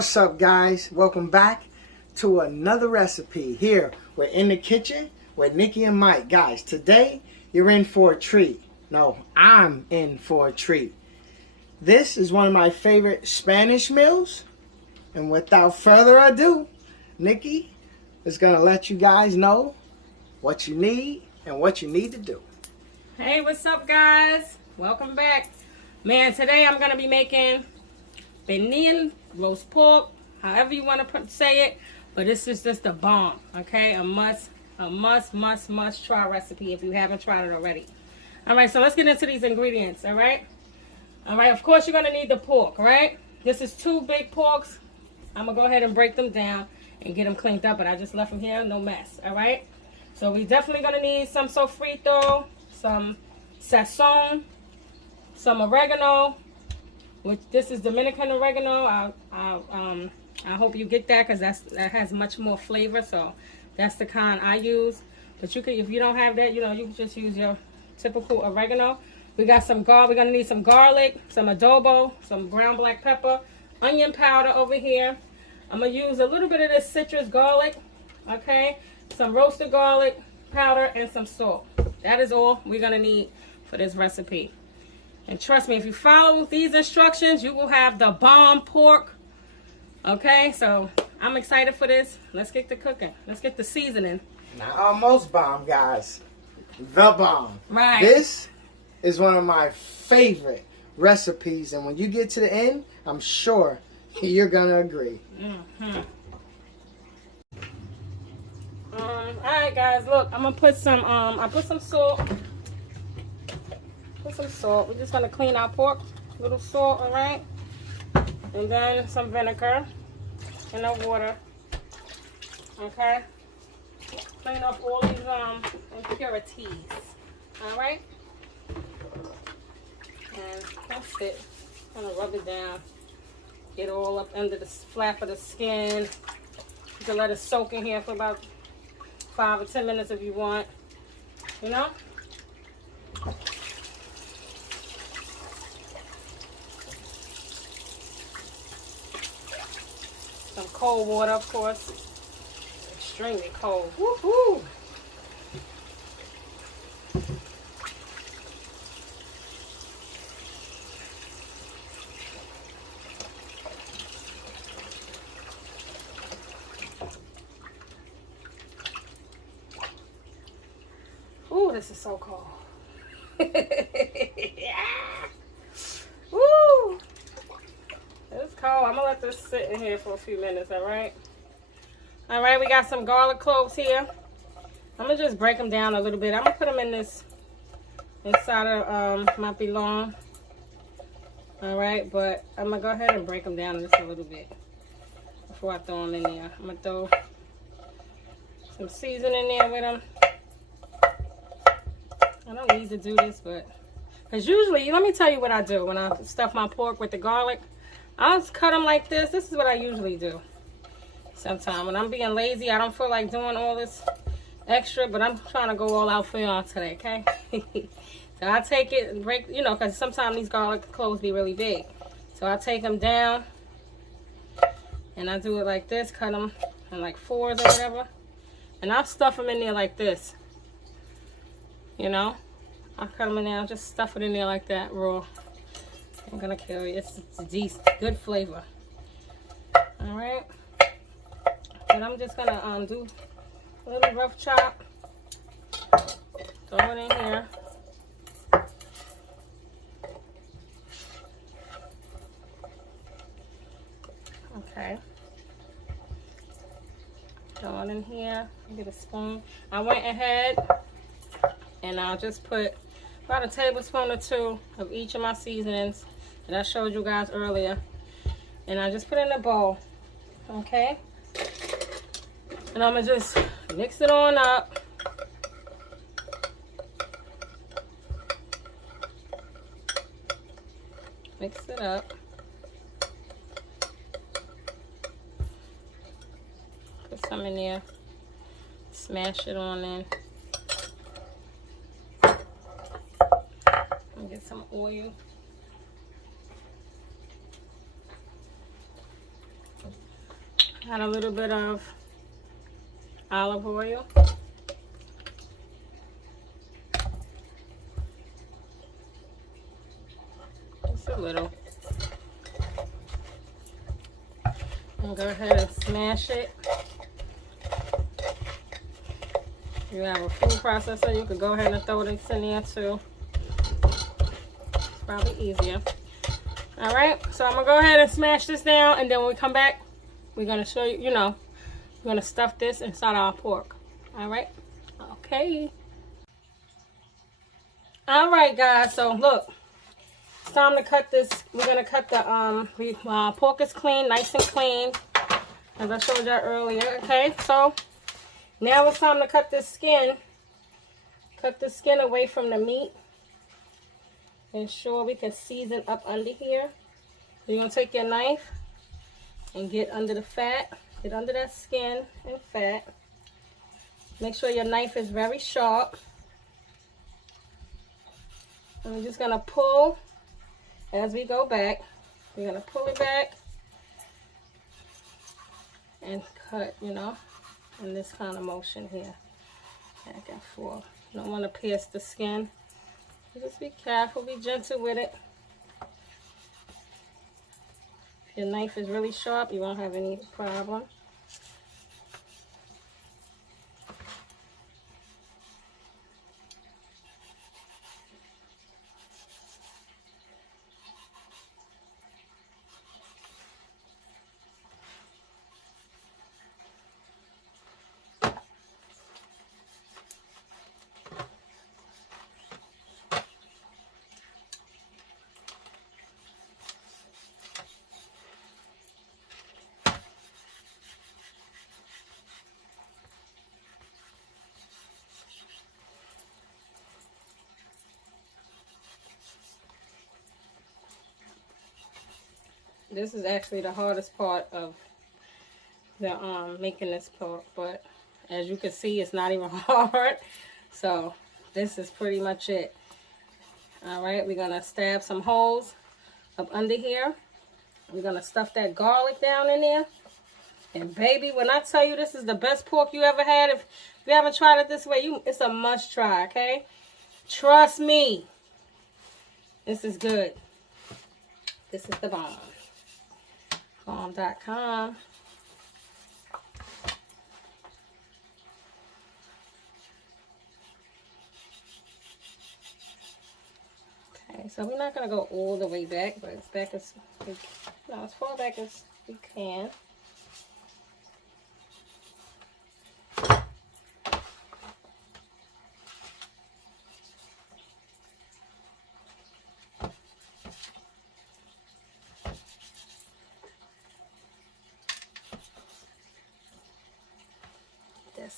What's up, guys? Welcome back to another recipe. Here we're in the kitchen with Nikki and Mike. Guys, today you're in for a treat. No, I'm in for a treat. This is one of my favorite Spanish meals, and without further ado, Nikki is gonna let you guys know what you need and what you need to do. Hey, what's up, guys? Welcome back. Man, today I'm gonna be making Pernil, roast pork, however you want to say it, but this is just a bomb, okay? A must try recipe if you haven't tried it already. All right, so let's get into these ingredients, all right? All right, of course you're gonna need the pork, right? This is 2 big porks. I'm gonna go ahead and break them down and get them cleaned up, but I just left them here, no mess, all right? So we definitely gonna need some sofrito, some sazon, some oregano, which this is Dominican oregano. I hope you get that because that has much more flavor. So that's the kind I use. But you could, if you don't have that, you can just use your typical oregano. We got some garlic. We're gonna need some garlic, some adobo, some ground black pepper, onion powder over here. I'm gonna use a little bit of this citrus garlic, okay? Some roasted garlic powder and some salt. That is all we're gonna need for this recipe. And trust me, if you follow these instructions, you will have the bomb pork. Okay, so I'm excited for this. Let's get to cooking. Let's get the seasoning. Not almost bomb, guys. The bomb. Right. This is one of my favorite recipes, and when you get to the end, I'm sure you're gonna agree. All right, guys. Look, I'm gonna put some. I put some salt. Put some salt. We're just gonna clean our pork. A little salt, all right, and then some vinegar and the water. Okay. Clean up all these impurities. All right. And that's it. Kind of rub it down. Get it all up under the flap of the skin. You can let it soak in here for about 5 or 10 minutes if you want. You know. Some cold water, of course. Extremely cold. Woohoo! Ooh, this is so cold. Woo! It's cold. I'm gonna let this sit in here for a few minutes, all right? All right, we got some garlic cloves here. I'm gonna just break them down a little bit. I'm gonna put them in this, inside of, might be long. All right, but I'm gonna go ahead and break them down just a little bit before I throw them in there. I'm gonna throw some seasoning in there with them. I don't need to do this, but, because usually, let me tell you what I do when I stuff my pork with the garlic. I'll just cut them like this. This is what I usually do. Sometimes when I'm being lazy, I don't feel like doing all this extra, but I'm trying to go all out for y'all today, okay? So I take it and break, because sometimes these garlic cloves be really big. So I take them down, and I do it like this, cut them in like 4s or whatever. And I'll stuff them in there like this. I'll cut them in there, I'll just stuff it in there like that, raw. I'm gonna kill you. It's decent, good flavor. All right. And I'm just gonna do a little rough chop. Throw it in here. Okay. Throw it in here. Get a spoon. I went ahead and I'll just put about a tablespoon or 2 of each of my seasonings that I showed you guys earlier. And I just put it in a bowl. Okay? And I'm going to just mix it on up. Mix it up. Put some in there. Smash it on in. Get some oil. Add a little bit of olive oil. Just a little. And go ahead and smash it. If you have a food processor, you could go ahead and throw this in there too. It's probably easier. All right, so I'm gonna go ahead and smash this down, and then when we come back, we're gonna show you, we're gonna stuff this inside our pork. All right, okay. All right, guys, so look, it's time to cut this. We're gonna cut the, pork is clean, nice and clean, as I showed you earlier, okay? So now it's time to cut this skin. Cut the skin away from the meat. Ensure we can season up under here. You're going to take your knife and get under the fat. Get under that skin and fat. Make sure your knife is very sharp. And we're just going to pull as we go back. We're going to pull it back and cut, in this kind of motion here. Back and forth. You don't want to pierce the skin. Just be careful, be gentle with it. If your knife is really sharp, you won't have any problem. This is actually the hardest part of the making this pork, but as you can see, it's not even hard. So this is pretty much it. All right, we're gonna stab some holes up under here. We're gonna stuff that garlic down in there. And baby, when I tell you this is the best pork you ever had, if you haven't tried it this way, it's a must try, okay? Trust me, this is good. This is the bomb. Bomb.com. Okay, so we're not gonna go all the way back, but as back as as far back as we can.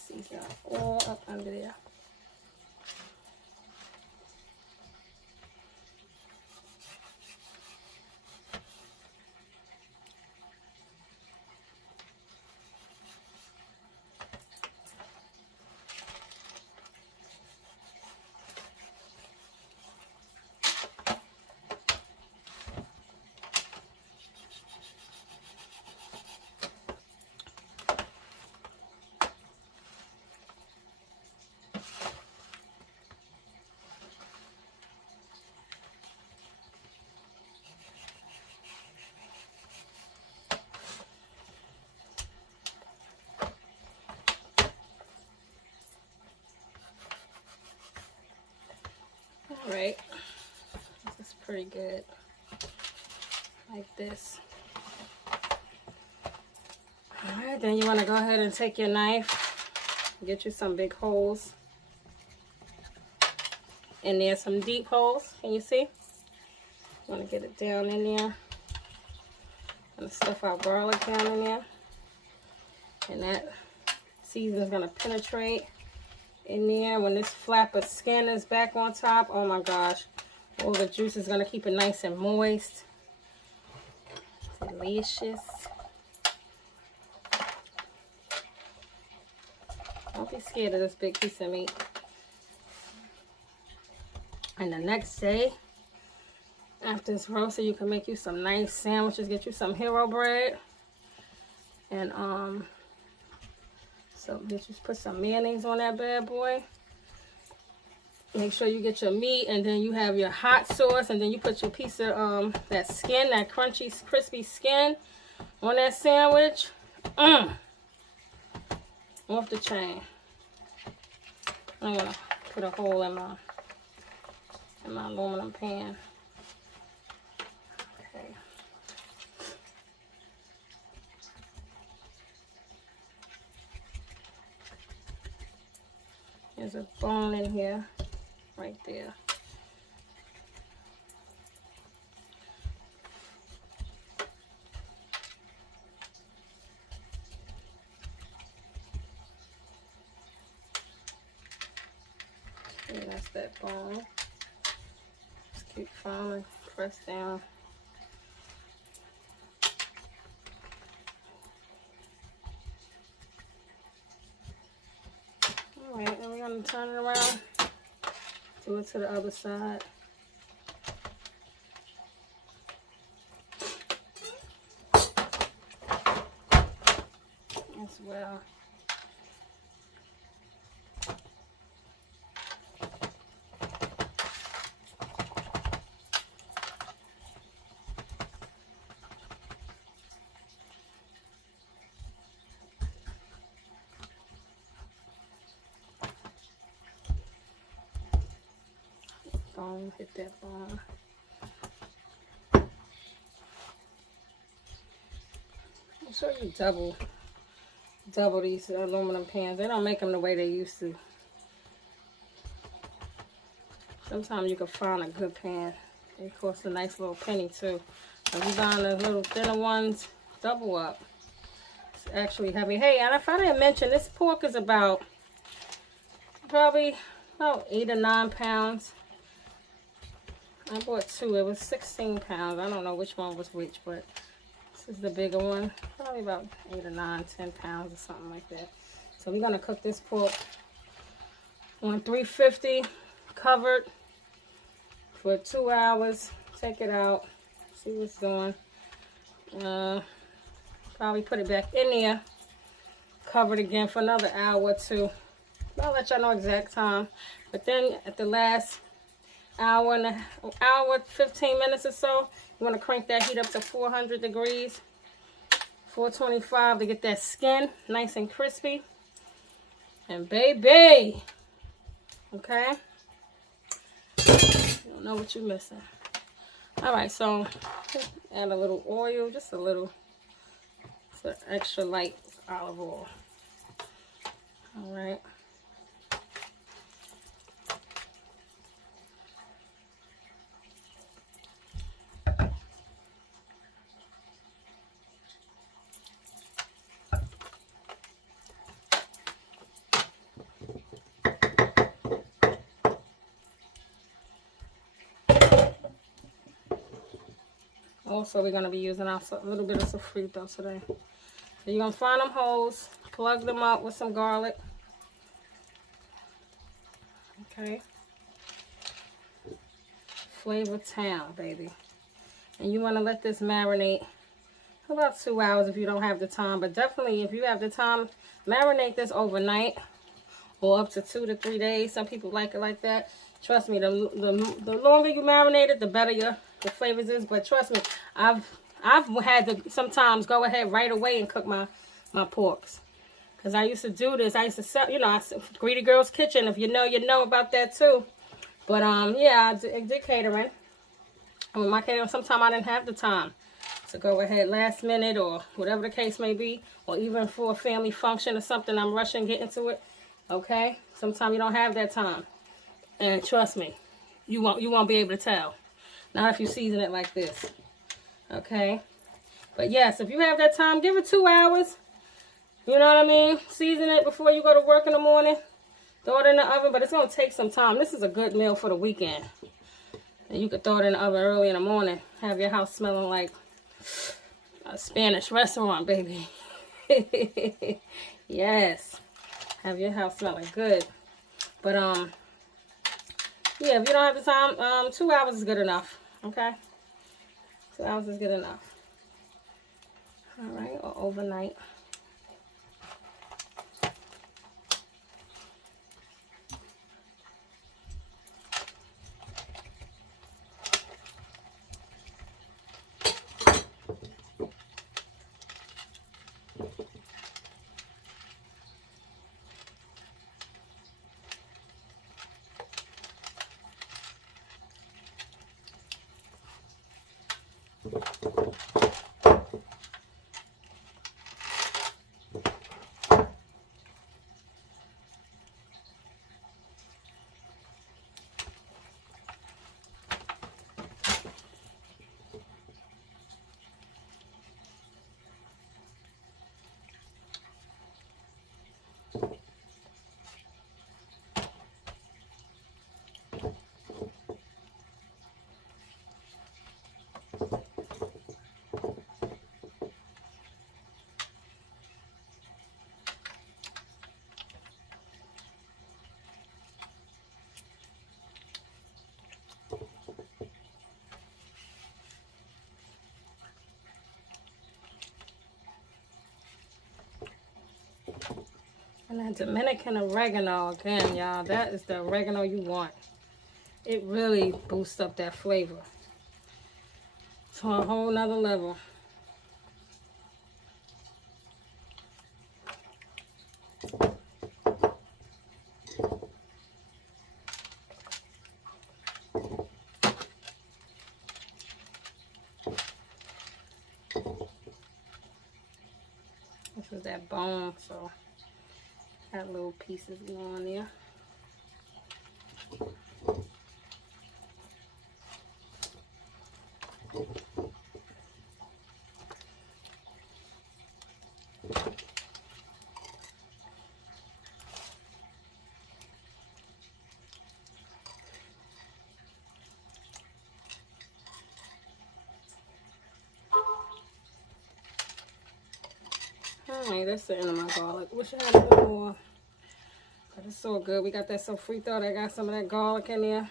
Season all up under there. Alright, this is pretty good, like this. Alright, then you want to go ahead and take your knife, get you some big holes, and there's some deep holes, can you see? Want to get it down in there, and stuff our garlic down in there, and that season is going to penetrate in there. When this flap of skin is back on top, oh my gosh, all the juice is going to keep it nice and moist. Delicious. Don't be scared of this big piece of meat. And the next day after it's roasted, you can make you some nice sandwiches. Get you some hero bread And so just put some mayonnaise on that bad boy. Make sure you get your meat, and then you have your hot sauce, and then you put your piece of that skin, that crunchy, crispy skin on that sandwich. Off the chain. I'm gonna put a hole in my aluminum pan. Okay. There's a bone in here, right there. Okay, that's that bone. Just keep following, press down. Alright, and we're going to turn it around. Do it to the other side. As well. Bone, hit that bone. I'm sure you double these aluminum pans. They don't make them the way they used to. Sometimes you can find a good pan. They cost a nice little penny too. If you're buying the little thinner ones, double up. It's actually heavy. Hey, and if I didn't mention, this pork is probably about 8 or 9 pounds. I bought 2. It was 16 pounds. I don't know which one was which, but this is the bigger one. Probably about 8 or 9, 10 pounds or something like that. So we're going to cook this pork on 350, covered for 2 hours. Take it out. See what's doing. Probably put it back in there. Cover it again for another hour or 2. I'll let y'all know exact time. But then at the last hour, 15 minutes or so, you want to crank that heat up to 400 degrees, 425, to get that skin nice and crispy. And baby, okay, you don't know what you're missing. All right, so add a little oil, just a little, it's an extra light olive oil. All right. Also, we're going to be using a little bit of sofrito today. So you're going to find them holes, plug them up with some garlic. Okay. Flavor town, baby. And you want to let this marinate for about 2 hours if you don't have the time. But definitely, if you have the time, marinate this overnight or up to 2 to 3 days. Some people like it like that. Trust me, the longer you marinate it, the better the flavors is. But trust me, I've had to sometimes go ahead right away and cook my porks. Because I used to do this. I used to sell, Greedy Girl's Kitchen. If you know about that too. But yeah, I did catering. And with my catering, sometimes I didn't have the time to go ahead last minute or whatever the case may be. Or even for a family function or something, I'm rushing, get into it. Okay? Sometimes you don't have that time. And trust me, you won't be able to tell. Not if you season it like this. Okay? But yes, if you have that time, give it 2 hours. You know what I mean? Season it before you go to work in the morning. Throw it in the oven, but it's going to take some time. This is a good meal for the weekend. And you could throw it in the oven early in the morning. Have your house smelling like a Spanish restaurant, baby. Yes. Have your house smelling good. But, yeah, if you don't have the time, 2 hours is good enough. Okay? 2 hours is good enough. All right, or overnight. And that Dominican oregano, again, y'all, that is the oregano you want. It really boosts up that flavor to a whole nother level. This is that bone, so got little pieces on there. Alright, that's the end of my garlic. Wish I had a little more. But it's so good. We got that sofrito that got some of that garlic in there.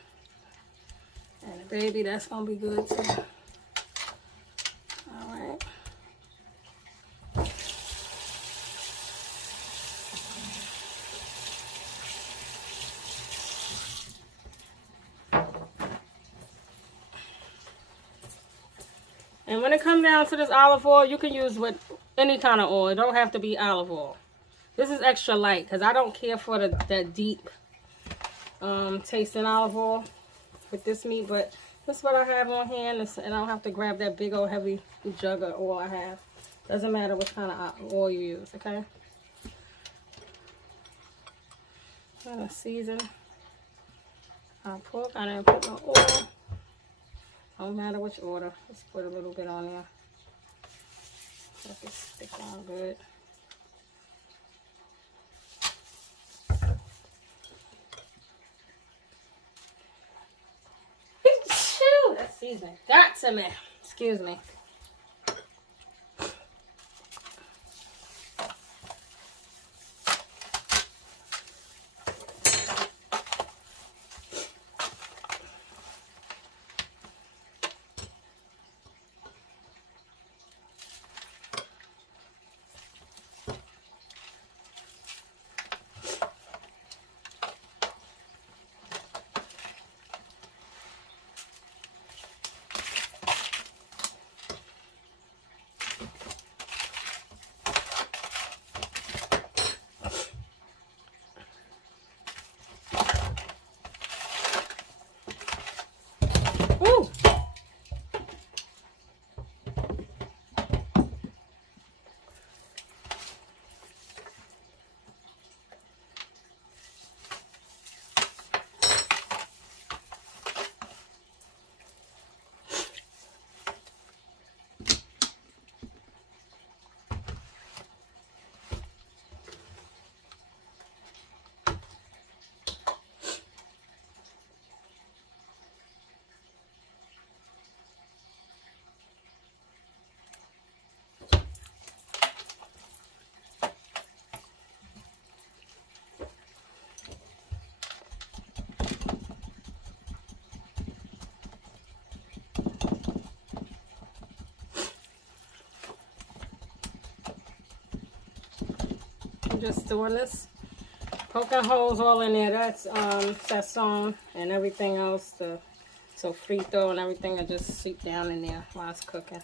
And baby, that's gonna be good too. Alright. And when it comes down to this olive oil, you can use with any kind of oil. It don't have to be olive oil. This is extra light because I don't care for that deep taste in olive oil with this meat. But this is what I have on hand, and I don't have to grab that big old heavy jug of oil I have. Doesn't matter what kind of oil you use, okay? I'm gonna season our pork. I didn't put no oil. Don't matter which order. Let's put a little bit on there. Let it stick on good. Shoo, that seasoning got to me. Excuse me. Just doing this, poking holes all in there. That's sazon and everything else, the sofrito and everything will just seep down in there while it's cooking.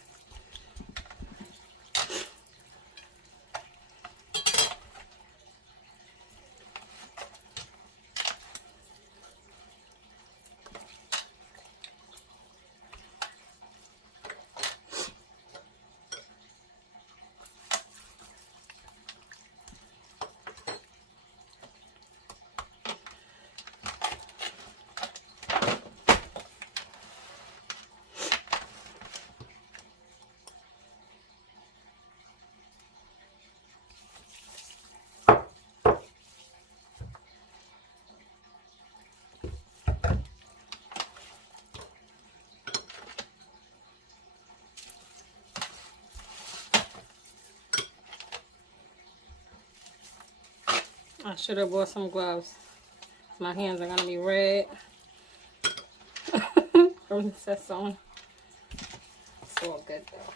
I should have bought some gloves. My hands are gonna be red from the sazon. It's all good though.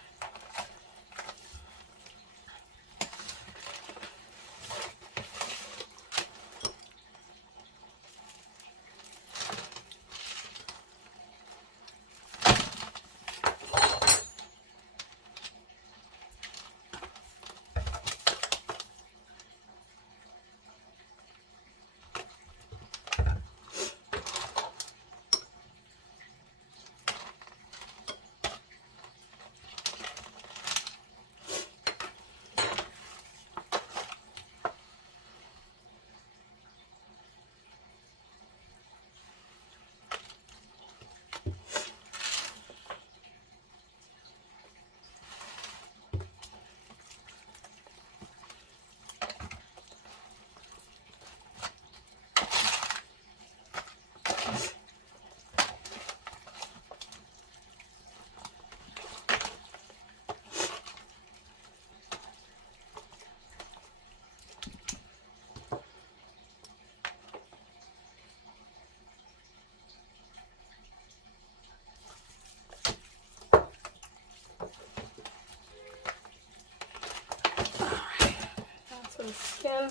The skin.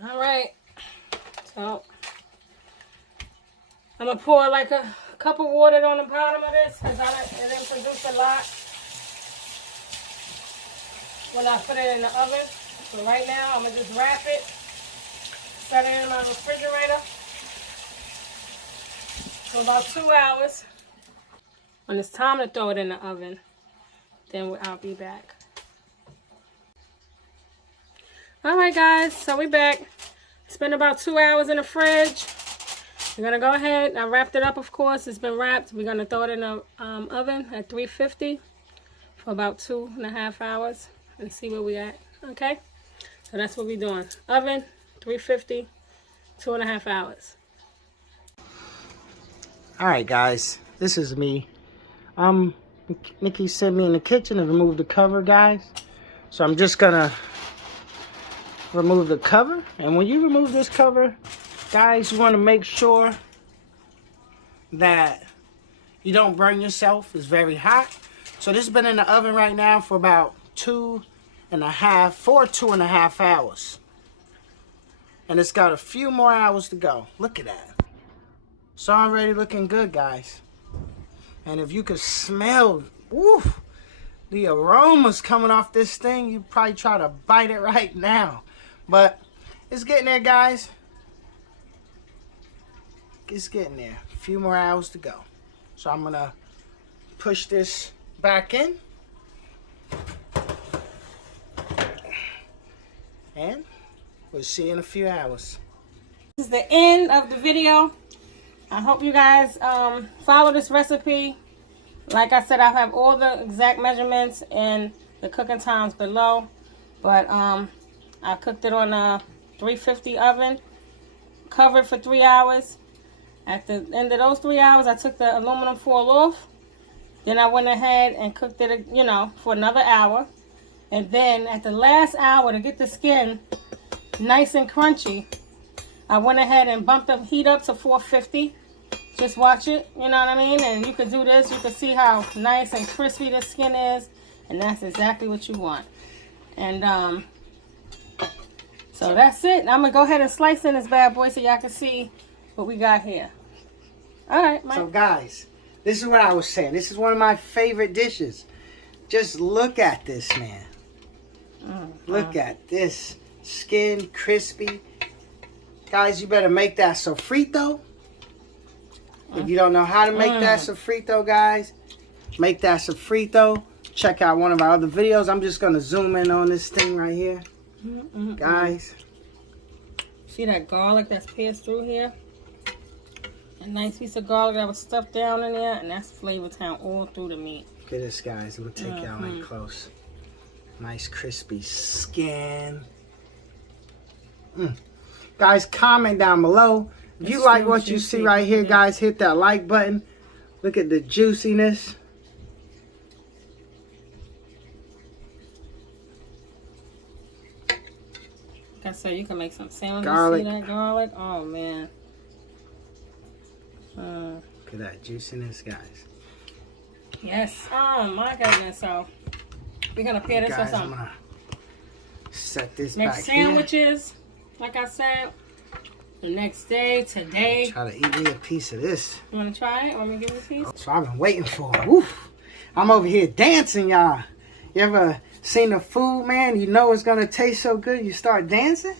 All right, so I'm gonna pour like a cup of water on the bottom of this because it didn't produce a lot when I put it in the oven. So right now I'm gonna just wrap it, set it in my refrigerator for about 2 hours. When it's time to throw it in the oven, then I'll be back. Alright guys, so we're back. It's been about 2 hours in the fridge. We're going to go ahead. I wrapped it up, of course. It's been wrapped. We're going to throw it in the oven at 350 for about 2.5 hours and see where we're at. Okay? So that's what we're doing. Oven, 350, 2.5 hours. Alright guys, this is me. Nikki sent me in the kitchen to remove the cover, guys. So I'm just going to remove the cover, and when you remove this cover, guys, you want to make sure that you don't burn yourself. It's very hot. So this has been in the oven right now for about 2.5 hours, and it's got a few more hours to go. Look at that. It's already looking good, guys. And if you could smell, woof, the aromas coming off this thing, you probably try to bite it right now. But it's getting there, guys. It's getting there. A few more hours to go. So I'm going to push this back in. And we'll see you in a few hours. This is the end of the video. I hope you guys follow this recipe. Like I said, I have all the exact measurements and the cooking times below. But I cooked it on a 350 oven, covered for 3 hours. At the end of those 3 hours, I took the aluminum foil off. Then I went ahead and cooked it, for another hour. And then at the last hour, to get the skin nice and crunchy, I went ahead and bumped the heat up to 450. Just watch it, you know what I mean? And you can do this. You can see how nice and crispy the skin is. And that's exactly what you want. And so that's it. I'm going to go ahead and slice in this bad boy so y'all can see what we got here. All right, Mike. So guys, this is what I was saying. This is one of my favorite dishes. Just look at this, man. Look at this. Skin, crispy. Guys, you better make that sofrito. If you don't know how to make that sofrito, guys, make that sofrito. Check out one of our other videos. I'm just going to zoom in on this thing right here. Guys. See that garlic that's pierced through here? A nice piece of garlic that was stuffed down in there, and that's flavor town all through the meat. Look at this, guys. I'm going to take y'all in close. Nice crispy skin. Guys, comment down below. If you like what you see right here, guys, hit that like button. Look at the juiciness. Like I said, you can make some sandwiches. Garlic. See that garlic? Oh, man. Look at that juiciness, guys. Yes. Oh, my goodness. So, we're going to pair this with I'm some. going to set this Make back sandwiches, like I said. The next day, today. Try to eat me a piece of this. You want to try it? Want me to give you a piece? So I've been waiting for it. Woof. I'm over here dancing, y'all. You ever seen the food, man? You know it's going to taste so good, you start dancing?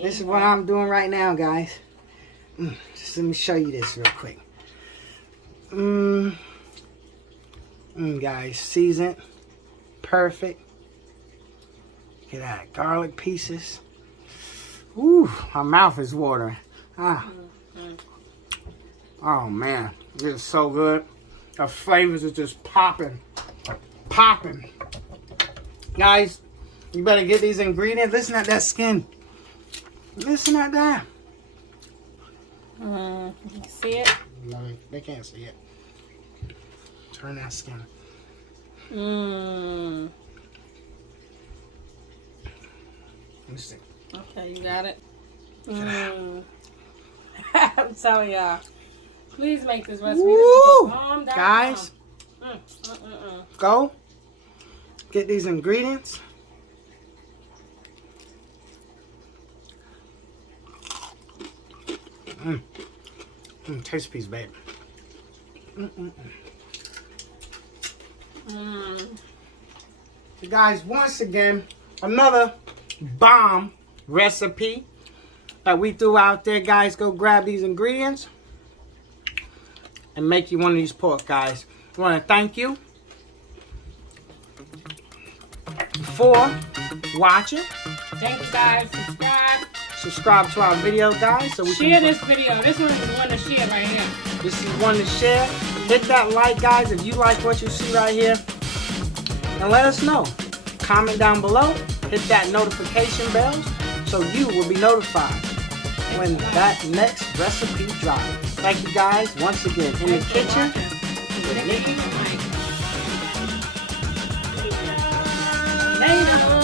This is what I'm doing right now, guys. Just let me show you this real quick. Guys, seasoned. Perfect. Look at that. Garlic pieces. Ooh, my mouth is watering. Oh, man. It's so good. The flavors are just popping. Popping. Guys, you better get these ingredients. Listen at that skin. Listen at that. You see it? No, they can't see it. Turn that skin. Let me see. Okay, you got it. I'm telling y'all. Please make this recipe. Woo! This is Guys, go get these ingredients. Taste piece, babe. Guys, once again, another bomb recipe that we threw out there. Guys, go grab these ingredients and make you one of these pork, guys. I want to thank you for watching. Thank you, guys. Subscribe to our video, guys. So we share this video. This one is one to share right here. This is one to share. Hit that like, guys, if you like what you see right here. And let us know. Comment down below. Hit that notification bell so you will be notified when that next recipe drops. Thank you, guys, once again. In the kitchen with Nikki. Later.